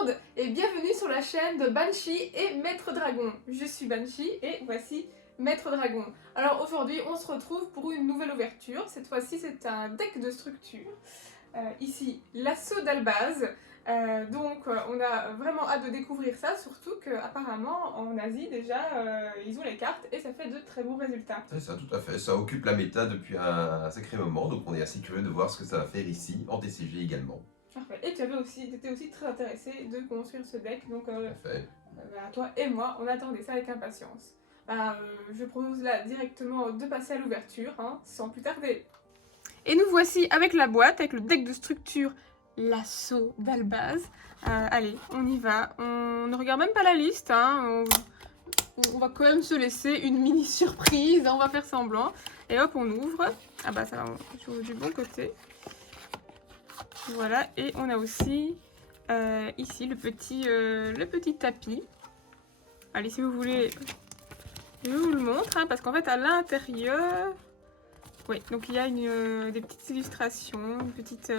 monde et bienvenue sur la chaîne de Banshee et Maître Dragon. Je suis Banshee et voici Maître Dragon. Alors aujourd'hui on se retrouve pour une nouvelle ouverture. Cette fois-ci c'est un deck de structure. Ici l'assaut d'Albaz. On a vraiment hâte de découvrir ça, surtout qu'apparemment en Asie déjà ils ont les cartes et ça fait de très bons résultats. C'est ça, tout à fait. Ça occupe la méta depuis un sacré moment, donc on est assez curieux de voir ce que ça va faire ici, en TCG également. Parfait. Et tu étais aussi très intéressé de construire ce deck, donc Parfait. toi et moi, on attendait ça avec impatience. Je propose là directement de passer à l'ouverture, hein, sans plus tarder. Et nous voici avec la boîte, avec le deck de structure l'assaut d'Albaz. Allez, on y va. On ne regarde même pas la liste, hein. On va quand même se laisser une mini surprise, hein, on va faire semblant. Et hop, on ouvre. Ah bah ça va, on ouvre du bon côté. Voilà, et on a aussi ici le petit tapis. Allez, si vous voulez, je vous le montre, hein, parce qu'en fait, à l'intérieur, oui, donc il y a des petites illustrations, une petite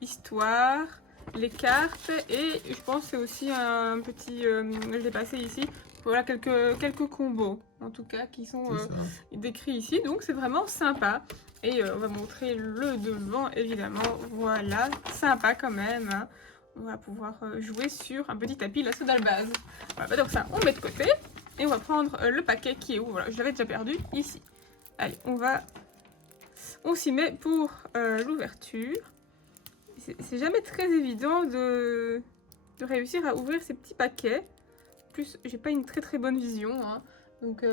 histoire, les cartes, et je pense que c'est aussi un petit, je l'ai passé ici, voilà, quelques combos, en tout cas, qui sont décrits ici, donc c'est vraiment sympa. Et on va montrer le devant, évidemment. Voilà, sympa quand même. Hein. On va pouvoir jouer sur un petit tapis l'assaut d'Albaz. Voilà, donc ça, on met de côté. Et on va prendre le paquet qui est où. Voilà, je l'avais déjà perdu ici. Allez, on s'y met pour l'ouverture. C'est jamais très évident de réussir à ouvrir ces petits paquets. En plus, j'ai pas une très bonne vision. Hein. Donc...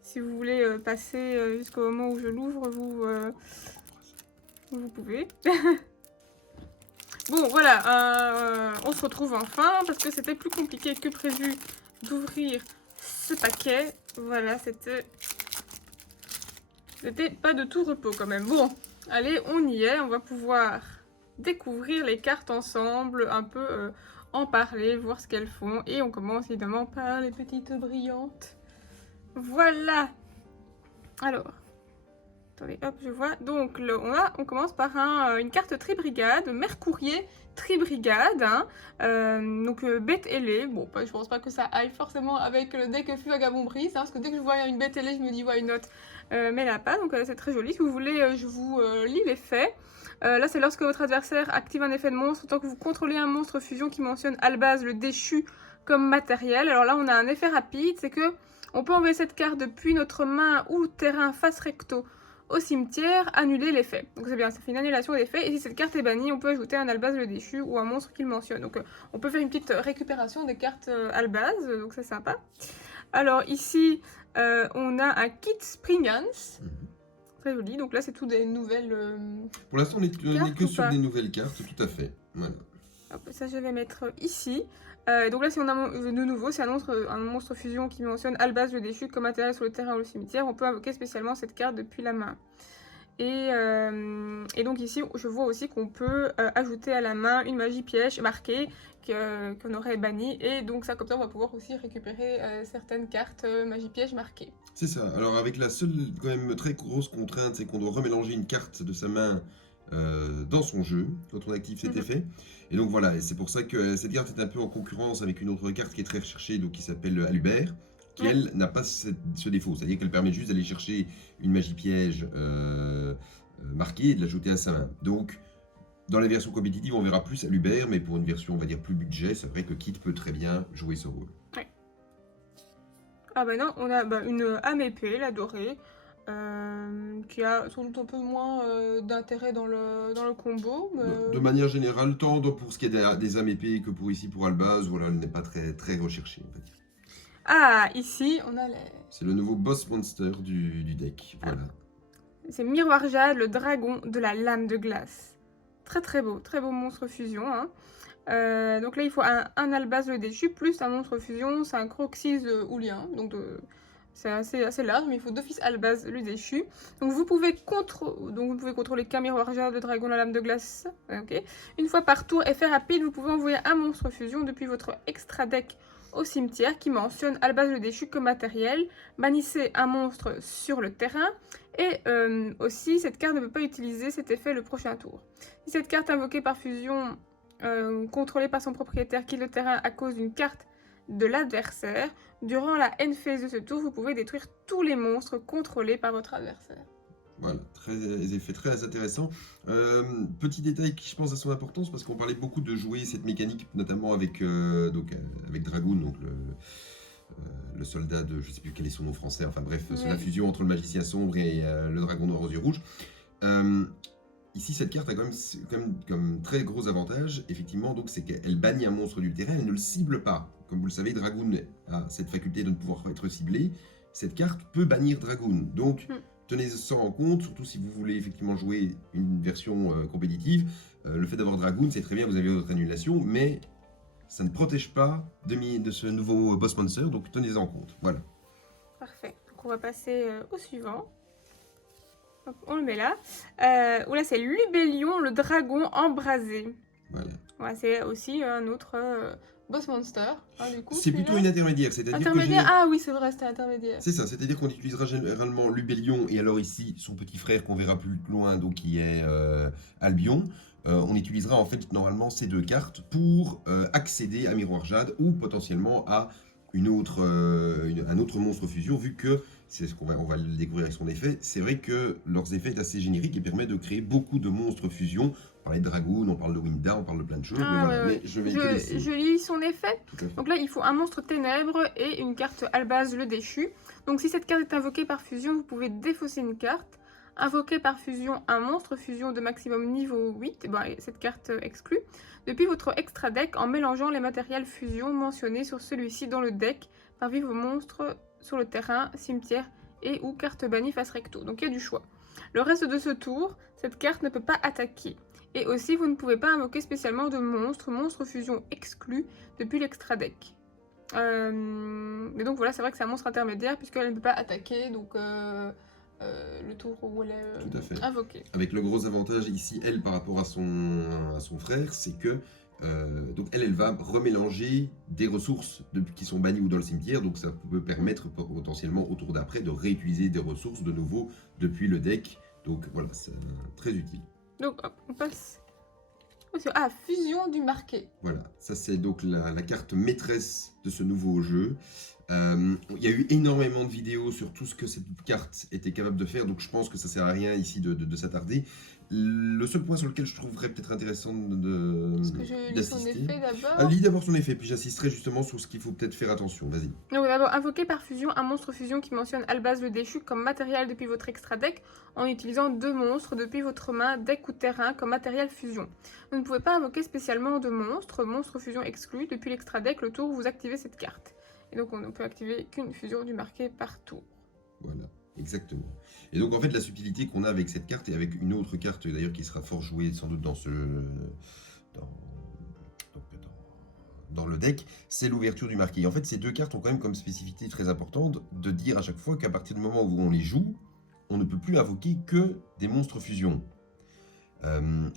si vous voulez passer jusqu'au moment où je l'ouvre, vous pouvez. Bon, voilà, on se retrouve enfin, parce que c'était plus compliqué que prévu d'ouvrir ce paquet. Voilà, c'était pas de tout repos quand même. Bon, allez, on y est, on va pouvoir découvrir les cartes ensemble, un peu en parler, voir ce qu'elles font. Et on commence évidemment par les petites brillantes. Voilà. Alors, attendez, hop, je vois. Donc, on commence par une carte Tribrigade, Mercourier Tribrigade. Hein. Donc, bête ailée. Bon, je pense pas que ça aille forcément avec le deck Feu Vagabond Brise, hein, parce que dès que je vois une bête ailée, je me dis, why not. Mais là pas, donc c'est très joli. Si vous voulez, je vous lis l'effet. Là, c'est lorsque votre adversaire active un effet de monstre, tant que vous contrôlez un monstre fusion qui mentionne Albaz, le déchu, comme matériel. Alors là, on a un effet rapide, c'est que on peut envoyer cette carte depuis notre main ou terrain face recto au cimetière, annuler l'effet. Donc c'est bien, ça fait une annulation d'effet. Et si cette carte est bannie, on peut ajouter un Albaz le déchu ou un monstre qu'il mentionne. Donc on peut faire une petite récupération des cartes Albaz, donc c'est sympa. Alors ici, on a un kit Springans. Très joli, donc là c'est tout des nouvelles Pour l'instant on n'est que sur des nouvelles cartes, tout à fait. Voilà. Hop, ça je vais mettre ici. Donc là si on a de nouveau, c'est un monstre fusion qui mentionne Albaz le déchu comme matériel sur le terrain ou le cimetière. On peut invoquer spécialement cette carte depuis la main. Et donc ici je vois aussi qu'on peut ajouter à la main une magie piège marquée qu'on aurait bannie. Et donc ça, comme ça on va pouvoir aussi récupérer certaines cartes magie piège marquées. C'est ça, alors avec la seule quand même très grosse contrainte, c'est qu'on doit remélanger une carte de sa main dans son jeu, quand on active cet effet. Et donc voilà, et c'est pour ça que cette carte est un peu en concurrence avec une autre carte qui est très recherchée, donc qui s'appelle Alubert, qui elle n'a pas ce défaut, c'est-à-dire qu'elle permet juste d'aller chercher une magie piège marquée et de l'ajouter à sa main. Donc dans la version compétitive, on verra plus Alubert, mais pour une version on va dire plus budget, c'est vrai que Kit peut très bien jouer ce rôle. Ouais. Ah bah non, on a une âme épée, la dorée, qui a sans doute un peu moins d'intérêt dans le combo. Mais... De manière générale, tant pour ce qui est des âmes épées que pour ici pour Albaz, voilà, elle n'est pas très recherchée. En fait. Ah, ici, on a les... C'est le nouveau boss monster du deck, voilà. C'est Miroir Jade, le dragon de la lame de glace. Très beau monstre fusion. Hein. Donc là, il faut un Albaz le déchu, plus un monstre fusion, c'est un Croxys oulien. Donc c'est assez large, mais il faut d'office Albaz le déchu. Donc vous pouvez contrôler qu'un Miroir Jade, le dragon de la lame de glace. Okay. Une fois par tour, effet rapide, vous pouvez envoyer un monstre fusion depuis votre extra deck au cimetière qui mentionne Albaz le déchu comme matériel. Bannissez un monstre sur le terrain. Et aussi, cette carte ne peut pas utiliser cet effet le prochain tour. Si cette carte invoquée par fusion contrôlé par son propriétaire quitte le terrain à cause d'une carte de l'adversaire. Durant la end phase de ce tour, vous pouvez détruire tous les monstres contrôlés par votre adversaire. Voilà, des effets très intéressants. Petit détail qui je pense a son importance parce qu'on parlait beaucoup de jouer cette mécanique, notamment avec Dragoon, donc le soldat de, je sais plus quel est son nom français, enfin bref, c'est la fusion entre le magicien sombre et le dragon noir aux yeux rouges. Ici, cette carte a quand même comme très gros avantage, effectivement, donc c'est qu'elle bannit un monstre du terrain, elle ne le cible pas. Comme vous le savez, Dragoon a cette faculté de ne pouvoir être ciblé. Cette carte peut bannir Dragoon, donc tenez ça en compte, surtout si vous voulez effectivement jouer une version compétitive. Le fait d'avoir Dragoon, c'est très bien, vous avez votre annulation, mais ça ne protège pas de ce nouveau boss monster, donc tenez-en compte. Voilà. Parfait. Donc on va passer au suivant. Hop, on le met là. Là, c'est Lubellion, le dragon embrasé. Voilà. Ouais, c'est aussi un autre boss monster. Du coup, c'est plutôt une intermédiaire, c'est-à-dire intermédiaire. Ah oui, c'est vrai, c'était intermédiaire. C'est ça, c'est-à-dire qu'on utilisera généralement Lubellion et alors ici son petit frère qu'on verra plus loin, donc qui est Albion. On utilisera en fait normalement ces deux cartes pour accéder à Miroir Jade ou potentiellement à un autre monstre fusion, vu que c'est ce qu'on va le découvrir avec son effet. C'est vrai que leurs effets est assez générique et permet de créer beaucoup de monstres fusion. On parlait de Dragoon, on parle de Winda, on parle de plein de choses. Mais voilà, mais je lis son effet. Donc là, il faut un monstre ténèbres et une carte Albaz le déchu. Donc si cette carte est invoquée par fusion, vous pouvez défausser une carte. Invoquer par fusion un monstre fusion de maximum niveau 8, cette carte exclue, depuis votre extra deck en mélangeant les matériels fusion mentionnés sur celui-ci dans le deck parmi vos monstres sur le terrain, cimetière et ou carte bannie face recto. Donc il y a du choix. Le reste de ce tour, cette carte ne peut pas attaquer. Et aussi, vous ne pouvez pas invoquer spécialement de monstre fusion exclu depuis l'extra deck. Et donc voilà, c'est vrai que c'est un monstre intermédiaire puisqu'elle ne peut pas attaquer, donc le tour où elle est invoquée. Avec le gros avantage ici, elle, par rapport à son frère, c'est que donc elle va remélanger des ressources qui sont bannies ou dans le cimetière, donc ça peut permettre potentiellement au tour d'après de réutiliser des ressources de nouveau depuis le deck. Donc voilà, c'est très utile. Donc hop, on passe fusion du marqué. Voilà, ça c'est donc la carte maîtresse de ce nouveau jeu. Il y a eu énormément de vidéos sur tout ce que cette carte était capable de faire, donc je pense que ça sert à rien ici de s'attarder. Le seul point sur lequel je trouverais peut-être intéressant Est-ce que je lis son effet d'abord? Lis d'abord son effet, puis j'assisterai justement sur ce qu'il faut peut-être faire attention. Vas-y. Donc d'abord, invoquer par fusion un monstre fusion qui mentionne Albaz le déchu comme matériel depuis votre extra deck en utilisant 2 monstres depuis votre main, deck ou terrain comme matériel fusion. Vous ne pouvez pas invoquer spécialement de monstre fusion exclu depuis l'extra deck le tour où vous activez cette carte. Et donc on ne peut activer qu'une fusion du marqué par tour. Voilà, exactement. Et donc en fait la subtilité qu'on a avec cette carte et avec une autre carte d'ailleurs qui sera fort jouée sans doute dans le deck, c'est l'ouverture du marqué. Et en fait ces deux cartes ont quand même comme spécificité très importante de dire à chaque fois qu'à partir du moment où on les joue, on ne peut plus invoquer que des monstres fusion.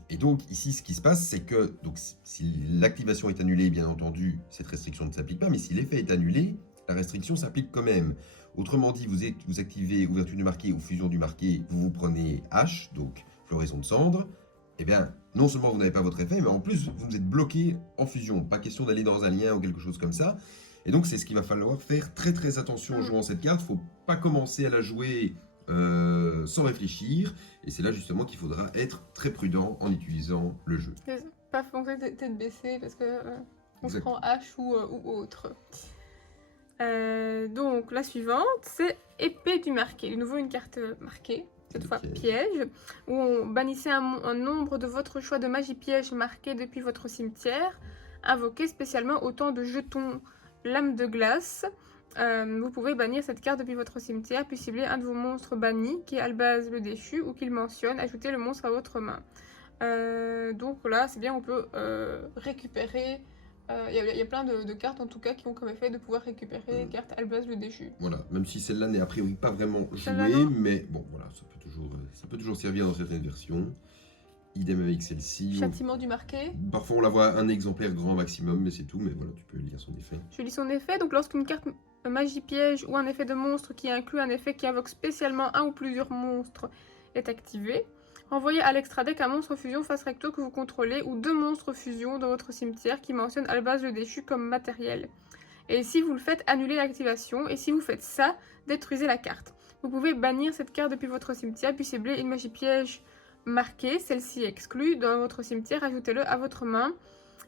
Et donc ici ce qui se passe c'est que donc, si l'activation est annulée, bien entendu cette restriction ne s'applique pas, mais si l'effet est annulé, la restriction s'applique quand même. Autrement dit, vous activez ouverture du marqué ou fusion du marqué, vous prenez H, donc floraison de cendre, et bien non seulement vous n'avez pas votre effet, mais en plus vous êtes bloqué en fusion, pas question d'aller dans un lien ou quelque chose comme ça. Et donc c'est ce qu'il va falloir faire très attention en jouant cette carte, faut pas commencer à la jouer sans réfléchir, et c'est là justement qu'il faudra être très prudent en utilisant le jeu. Pas foncer tête baissée parce que on se prend H ou autre. Donc la suivante c'est épée du marqué, de nouveau une carte marquée, cette fois piège, où on bannissait un nombre de votre choix de magie piège marqué depuis votre cimetière, invoqué spécialement autant de jetons lame de glace. Vous pouvez bannir cette carte depuis votre cimetière, puis cibler un de vos monstres bannis, qui est Albaz le déchu, ou qu'il mentionne, ajoutez le monstre à votre main. Donc là, c'est bien, on peut récupérer. Il y a plein de cartes en tout cas qui ont comme effet de pouvoir récupérer les cartes Albaz le déchu. Voilà, même si celle-là n'est a priori pas vraiment jouée, mais bon, voilà, ça peut toujours servir dans certaines versions. Idem avec celle-ci. Châtiment du marqué. Parfois on la voit un exemplaire grand maximum, mais c'est tout, mais voilà, tu peux lire son effet. Je lis son effet, donc lorsqu'une carte magie piège ou un effet de monstre qui inclut un effet qui invoque spécialement un ou plusieurs monstres est activé, Envoyez à l'extra deck un monstre fusion face recto que vous contrôlez ou 2 monstres fusion dans votre cimetière qui mentionnent Albaz le déchu comme matériel. Et si vous le faites, annulez l'activation. Et si vous faites ça, détruisez la carte. Vous pouvez bannir cette carte depuis votre cimetière, puis cibler une magie piège marquée, celle-ci exclue, dans votre cimetière, ajoutez-le à votre main.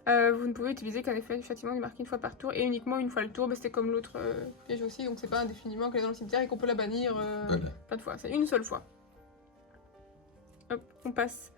Vous ne pouvez utiliser qu'un effet du châtiment du marqué une fois par tour et uniquement une fois le tour. C'était comme l'autre piège aussi, donc c'est pas indéfiniment qu'elle est dans le cimetière et qu'on peut la bannir plein de fois. C'est une seule fois. Hop, on passe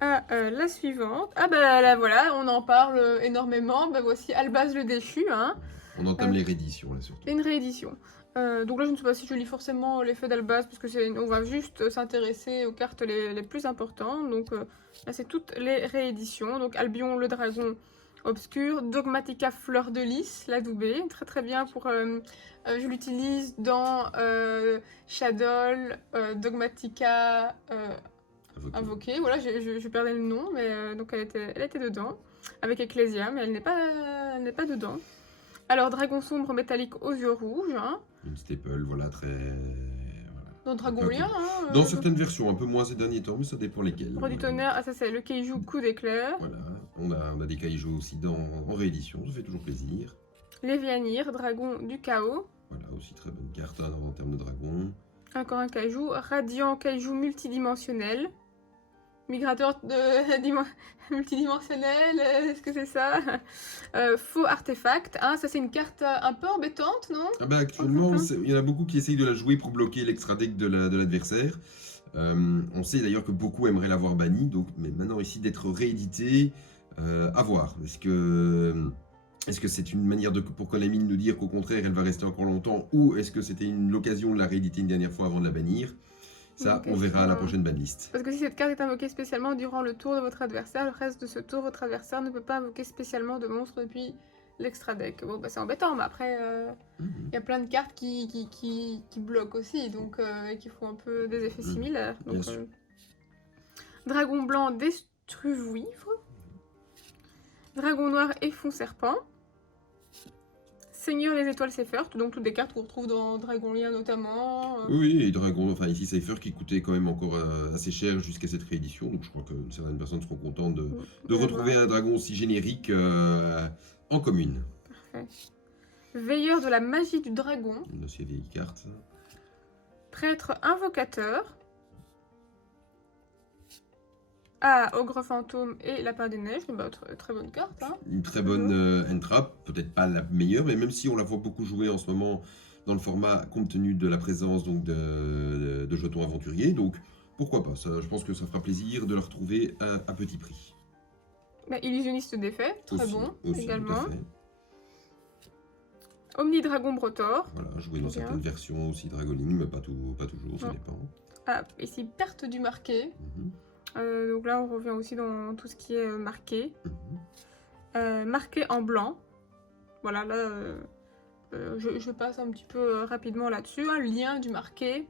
à la suivante. Ah bah là voilà, on en parle énormément. Bah voici Albaz le déchu. Hein. On entame les rééditions là surtout. Une réédition. Donc là je ne sais pas si je lis forcément l'effet d'Albaz parce que on va juste s'intéresser aux cartes les plus importantes. Donc là c'est toutes les rééditions. Donc Albion le dragon obscur, Dogmatica fleur de lys, la doubée, très très bien pour... je l'utilise dans Shadow, Dogmatica Invoqué. Voilà, je perdais le nom, mais donc elle était dedans. Avec Ecclesia, mais elle n'est pas dedans. Alors, dragon sombre métallique aux yeux rouges. Hein. Une staple, voilà, très... Voilà. Dans Dragonlien. Hein, dans certaines versions, un peu moins ces derniers temps, mais ça dépend lesquelles. Roi du tonnerre, ah ça c'est le Kaiju coup d'éclair. Voilà, on a des Kaiju aussi en réédition, ça fait toujours plaisir. Lévianir, dragon du chaos. Voilà, aussi très bonne carte hein, en termes de dragon. Encore un Kaiju, radiant Kaiju multidimensionnel. Migrateur multidimensionnel, est-ce que c'est ça? Faux artefact, hein, ça c'est une carte un peu embêtante, non? Ah bah actuellement, il y en a beaucoup qui essayent de la jouer pour bloquer l'extra deck de l'adversaire. On sait d'ailleurs que beaucoup aimeraient l'avoir banni, donc mais maintenant ici d'être réédité, à voir. Est-ce que c'est une manière pour Konami de nous dire qu'au contraire elle va rester encore longtemps, ou est-ce que c'était l'occasion de la rééditer une dernière fois avant de la bannir? Ça, on verra à la prochaine banlist. Parce que si cette carte est invoquée spécialement durant le tour de votre adversaire, le reste de ce tour, votre adversaire ne peut pas invoquer spécialement de monstres depuis l'extra deck. Bon, bah c'est embêtant, mais après, il y a plein de cartes qui bloquent aussi, donc qui font un peu des effets similaires. Donc, Dragon blanc destruvuivre. Dragon noir et fond serpent. Seigneur des étoiles Seifert, donc toutes des cartes qu'on retrouve dans Dragonlien notamment. Oui, et Dragon, enfin ici Seifert qui coûtait quand même encore assez cher jusqu'à cette réédition, donc je crois que certaines personnes seront contentes de retrouver un dragon aussi générique en commune. Parfait. Veilleur de la magie du dragon. Une assez vieille carte. Prêtre invocateur. Ah, Ogre fantôme et Lapin des neiges, bah, très bonne carte. Hein. Une très bonne entrap, peut-être pas la meilleure, mais même si on la voit beaucoup jouer en ce moment dans le format, compte tenu de la présence donc, de jetons aventuriers, donc pourquoi pas, ça, je pense que ça fera plaisir de la retrouver à petit prix. Bah, illusionniste d'effet, très aussi, bon aussi, également. Omnidragon Brotor. Voilà, joué dans certaines versions aussi Dragoling, mais pas toujours, ça dépend. Ah, ici, perte du marqué. Donc là, on revient aussi dans tout ce qui est marqué. Marqué en blanc. Voilà, là, je passe un petit peu rapidement là-dessus. Un lien du marqué.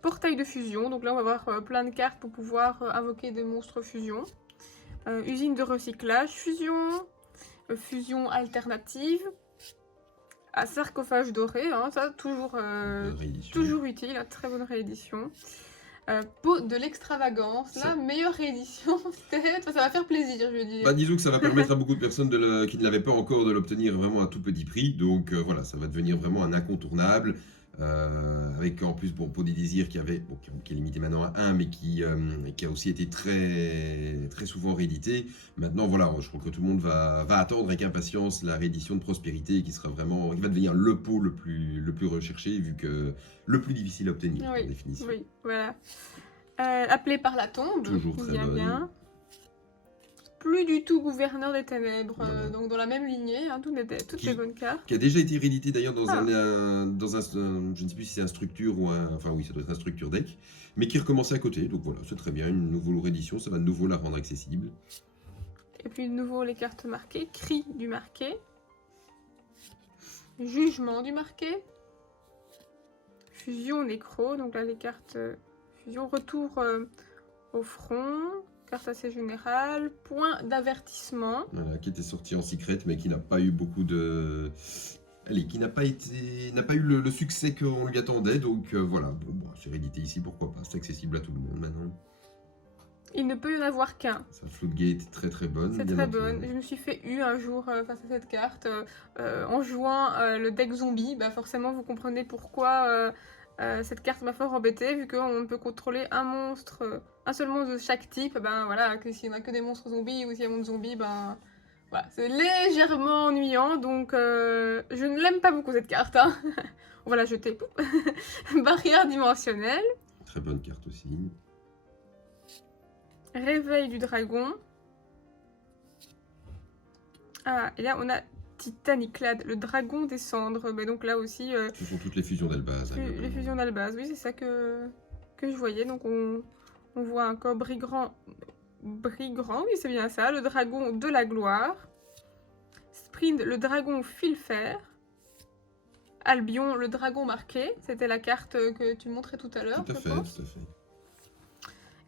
Portail de fusion. Donc là, on va avoir plein de cartes pour pouvoir invoquer des monstres fusion. Usine de recyclage. Fusion. Fusion alternative. À sarcophage doré. Hein, ça, toujours utile. Hein, très bonne réédition. Peau de l'extravagance, la meilleure réédition, peut-être, ça va faire plaisir, je veux dire. Bah, disons que ça va permettre à beaucoup de personnes qui ne l'avaient pas encore de l'obtenir vraiment à tout petit prix, donc voilà, ça va devenir vraiment un incontournable, avec en plus, bon, Peau des désirs qui est limité maintenant à 1, mais qui a aussi été très souvent réédité. Maintenant, voilà, je crois que tout le monde va attendre avec impatience la réédition de Prospérité, qui va devenir le pot le plus recherché, vu que le plus difficile à obtenir, en définition. Oui, voilà. Appelé par la tombe, toujours très bien. Plus du tout gouverneur des ténèbres, donc dans la même lignée, hein, toutes les bonnes cartes. Qui a déjà été réédité d'ailleurs dans un, je ne sais plus si c'est un structure ou un, enfin oui, ça doit être un structure deck, mais qui recommençait à côté, donc voilà, c'est très bien, une nouvelle réédition, ça va de nouveau la rendre accessible. Et puis de nouveau les cartes marquées, cri du marqué, jugement du marqué, fusion nécro, donc là les cartes fusion, retour au front, carte assez générale, point d'avertissement. Voilà, qui était sorti en secret mais qui n'a pas eu beaucoup de allez, qui n'a pas eu le succès qu'on lui attendait, donc voilà. Bon, bah, c'est réédité ici, pourquoi pas, c'est accessible à tout le monde maintenant. Il ne peut y en avoir qu'un. Sa Floodgate est très très bonne, C'est bien très entendu. bonne. Je me suis fait un jour face à cette carte en jouant le deck zombie. Bah forcément, vous comprenez pourquoi cette carte m'a fort embêtée, vu qu'on peut contrôler un monstre, un seul monstre de chaque type. Ben voilà, que s'il n'y a que des monstres zombies ou s'il y a un monstre zombie, ben voilà, c'est légèrement ennuyant. Donc je ne l'aime pas beaucoup cette carte. Hein. On va la jeter. Barrière dimensionnelle. Très bonne carte aussi. Réveil du dragon. Ah, et là on a Titaniclad, le dragon des cendres. Mais donc là aussi. Ce sont toutes les fusions d'Elbaz. Les fusions d'Albaz, oui, c'est ça que je voyais. Donc on voit encore Brigrand, oui, c'est bien ça. Le dragon de la gloire. Sprint, le dragon fil-fer. Albion, le dragon marqué. C'était la carte que tu montrais tout à l'heure, Tout à fait, tout à fait.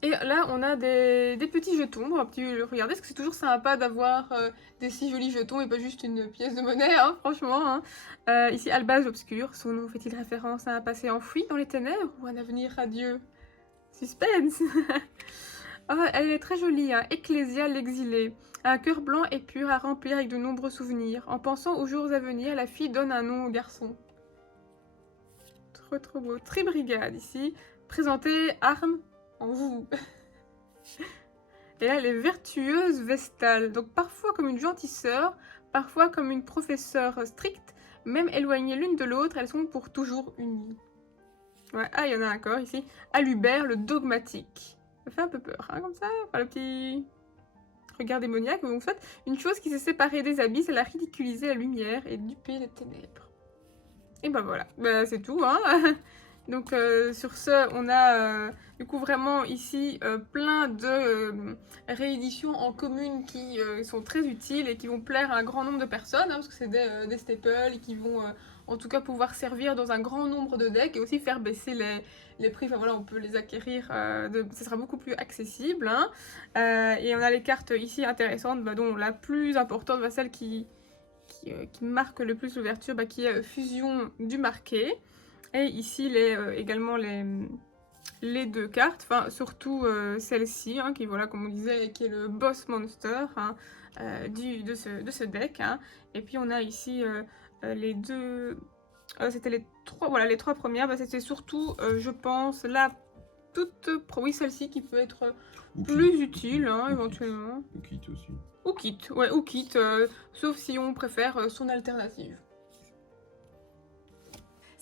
Et là, on a des petits jetons. On va regarder, parce que c'est toujours sympa d'avoir des si jolis jetons et pas juste une pièce de monnaie, hein, franchement. Hein. Ici, Albaz obscur. Son nom fait-il référence à un passé enfoui dans les ténèbres ou un avenir radieux? Suspense. Oh, elle est très jolie, hein. Ecclésia l'exilé. Un cœur blanc et pur à remplir avec de nombreux souvenirs. En pensant aux jours à venir, la fille donne un nom au garçon. Trop trop beau. Tribrigade ici. Présenter armes en vous. Et là, les vertueuses vestales. Donc parfois comme une gentille sœur, parfois comme une professeure stricte, même éloignées l'une de l'autre, elles sont pour toujours unies. Ouais, ah, il y en a encore ici. Alubert, le dogmatique. Ça fait un peu peur, hein, comme ça. Enfin, le petit regard démoniaque. Donc, en fait, une chose qui s'est séparée des abysses, elle a ridiculisé la lumière et dupé les ténèbres. Et ben voilà, ben, c'est tout, hein. Donc sur ce, on a du coup vraiment ici plein de rééditions en commune qui sont très utiles et qui vont plaire à un grand nombre de personnes, hein, parce que c'est des staples et qui vont en tout cas pouvoir servir dans un grand nombre de decks et aussi faire baisser les prix. Enfin voilà, on peut les acquérir, ce sera beaucoup plus accessible. Hein. Et on a les cartes ici intéressantes, bah, dont la plus importante, bah, celle qui marque le plus l'ouverture, bah, qui est Fusion du marqué. Et ici, également les deux cartes, enfin surtout celle-ci, hein, qui, voilà, comme on disait, qui est le boss monster hein, de ce deck. Hein. Et puis on a ici les deux... c'était les trois premières. Bah, c'était surtout, je pense, oui, celle-ci qui peut être plus utile, hein, éventuellement. Ou Kit aussi. Ou Kit, ouais, ou Kit, sauf si on préfère son alternative.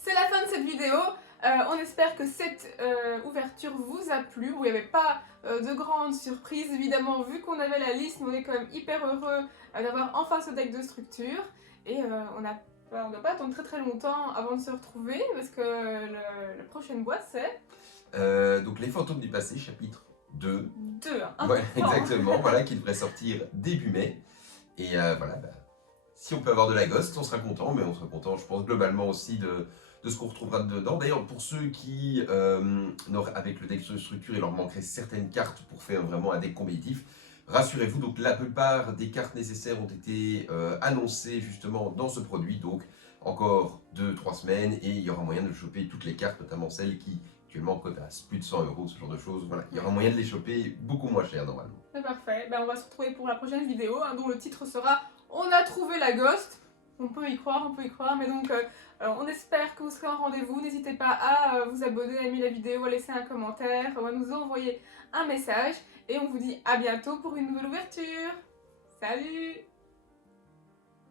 C'est la fin de cette vidéo. On espère que cette ouverture vous a plu. Il n'y avait pas de grandes surprises, évidemment, vu qu'on avait la liste, mais on est quand même hyper heureux d'avoir enfin ce deck de structure. Et on ne doit pas attendre très très longtemps avant de se retrouver, parce que la prochaine boîte c'est... Donc les fantômes du passé, chapitre 2. 2, hein. Ouais, exactement, voilà, qui devrait sortir début mai. Et voilà, bah, si on peut avoir de la ghost, on sera content, mais on sera content, je pense, globalement aussi de ce qu'on retrouvera dedans. D'ailleurs, pour ceux qui, avec le deck de structure, il leur manquerait certaines cartes pour faire vraiment un deck compétitif, rassurez-vous, donc la plupart des cartes nécessaires ont été annoncées justement dans ce produit, donc encore 2-3 semaines, et il y aura moyen de choper toutes les cartes, notamment celles qui actuellement cotent à plus de 100 €, ce genre de choses. Voilà, il y aura moyen de les choper beaucoup moins cher normalement. C'est parfait, ben, on va se retrouver pour la prochaine vidéo, hein, dont le titre sera « On a trouvé la ghost ». On peut y croire, mais donc on espère que vous serez en rendez-vous. N'hésitez pas à vous abonner, à aimer la vidéo, à laisser un commentaire, à nous envoyer un message. Et on vous dit à bientôt pour une nouvelle ouverture. Salut!